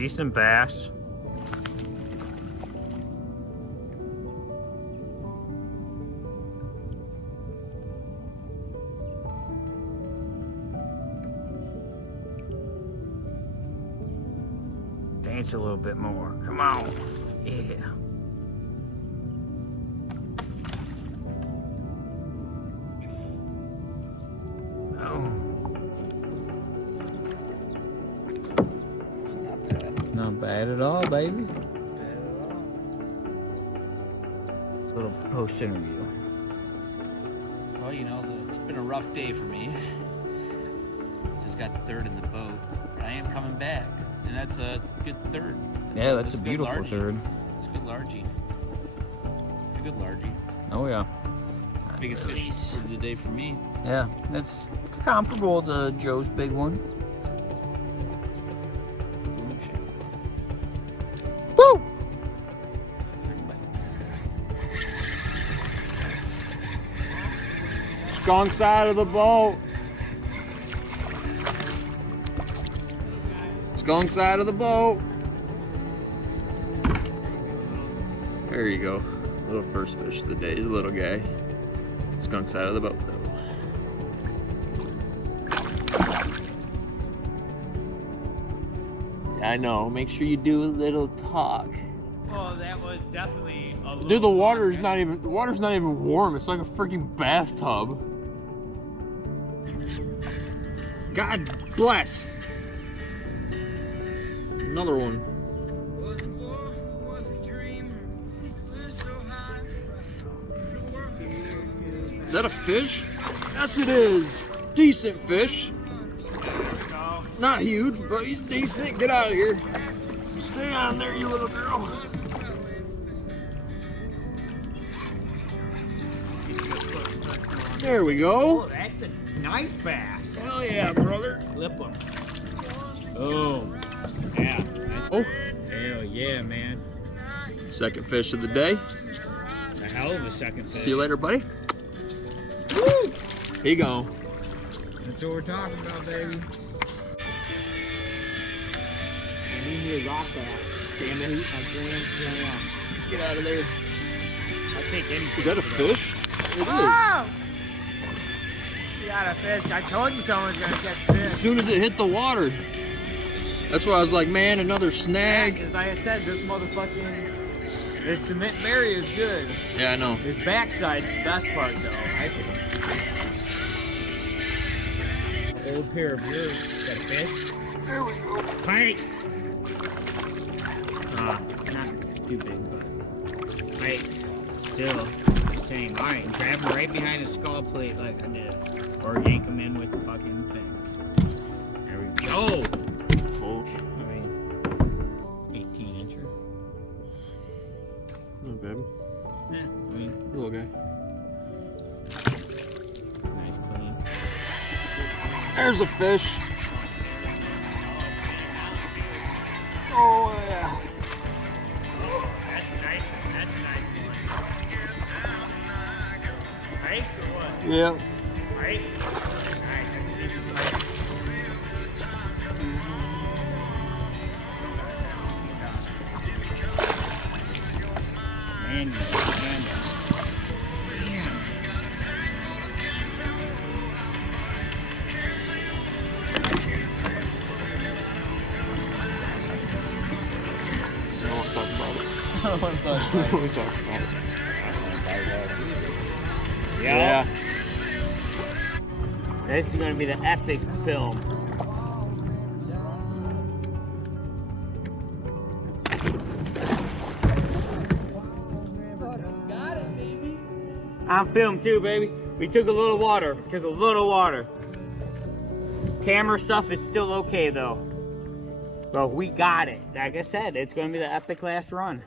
Decent bass. Dance a little bit more. Come on. Yeah. Oh. It's not bad. Not bad at all, baby. Not bad at all. Little post interview. Well, you know, it's been a rough day for me. Just got the third in the boat. But I am coming back, and that's a good third. Yeah, that's a beautiful third. It's a good largie. A good largie. Oh yeah. Biggest fish for the day for me. Yeah, that's comparable to Joe's big one. Woo! Skunk side of the boat. Skunk side of the boat. There you go. Little first fish of the day is a little guy. Skunk side of the boat though. Yeah, I know. Make sure you do a little talk. Oh, that was definitely a little. Dude, the water's not even warm. It's like a freaking bathtub. God bless. Another one. Is that a fish? Yes, it is. Decent fish. Not huge, but he's decent. Get out of here. Stay on there, you little girl. There we go. Oh, that's a nice bass. Hell yeah, brother. Flip them. Oh, yeah. Oh, Hell yeah, man. second fish of the day. A hell of a second fish. See you later, buddy. Woo! Here you go. That's what we're talking about, baby. I need me a rock bass. Damn it. Get out of there. I think Is that a fish? It is. Oh! You got a fish. I told you someone's gonna catch fish. As soon as it hit the water. That's why I was like, man, another snag. As I said, this cement barrier is good. Yeah, I know. This backside's the best part, though, I think. Old pair of yours. Is that a fish? There we go. Bite! Not too big, but bite. Still the same. Alright, grab him right behind the skull plate like I did. Or yank him in with the fucking thing. There we go! Oh, I mean, 18-incher. not bad. Yeah, I mean, Little guy. nice clean. There's a fish. Oh, yeah. That's nice. That's a nice one. Right or what? Yeah. Right? Alright, that's a decent one. Man, man. I don't want to talk about it. I don't want to talk about it. Yeah. This is going to be the epic film. Got it, baby. I'm filmed too, baby. We took a little water. Took a little water. Camera stuff is still okay though. But we got it. Like I said, it's going to be the epic last run.